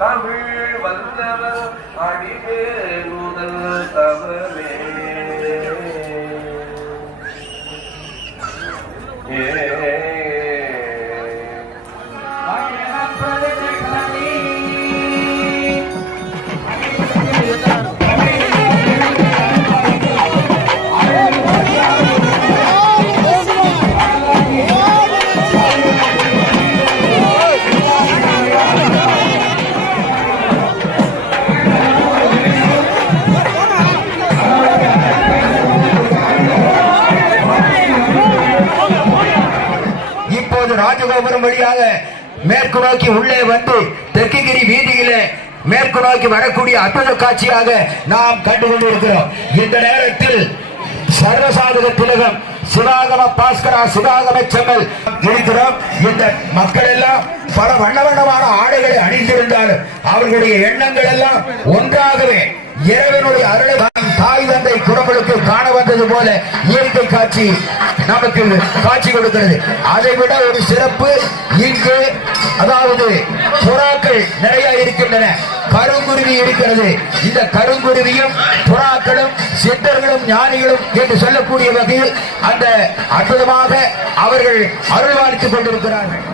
தமிழ் வல்லவர் அடிவே முதல் தவமே ராஜகோபுரம் வழியாக மேற்கு நோக்கி உள்ளே வந்து தெற்குகிரி வீதியிலே மேற்கு நோக்கி வரக்கூடிய அற்புத காட்சியாக நாம் கண்டு கொண்டிருக்கிறோம். இந்த நேரத்தில் சர்வசாதக திலகம் சிவாகம பாஸ்கரா சிவாகம செம்மல் இருக்கிறோம். இந்த மக்கள் எல்லாம் பல வண்ண வண்ணமான ஆடைகளை அணிந்திருந்தாலும் அவர்களுடைய எண்ணங்கள் எல்லாம் ஒன்றாகவே இறைவனுடைய அருளை தாய் தந்தை குடும்பங்களுக்கு காண வந்தது போல இயற்கை காட்சி நமக்கு காட்சி கொடுக்கிறது. அதை விட ஒரு சிறப்பு இங்கு, அதாவது புறாக்கள் நிறைய இருக்கின்றன, கருங்குருவி இருக்கிறது. இந்த கருங்குருவியும் புறாக்களும் சித்தர்களும் ஞானிகளும் என்று சொல்லக்கூடிய வகையில் அந்த அற்புதமாக அவர்கள் அருள்வாளித்துக் கொண்டிருக்கிறார்கள்.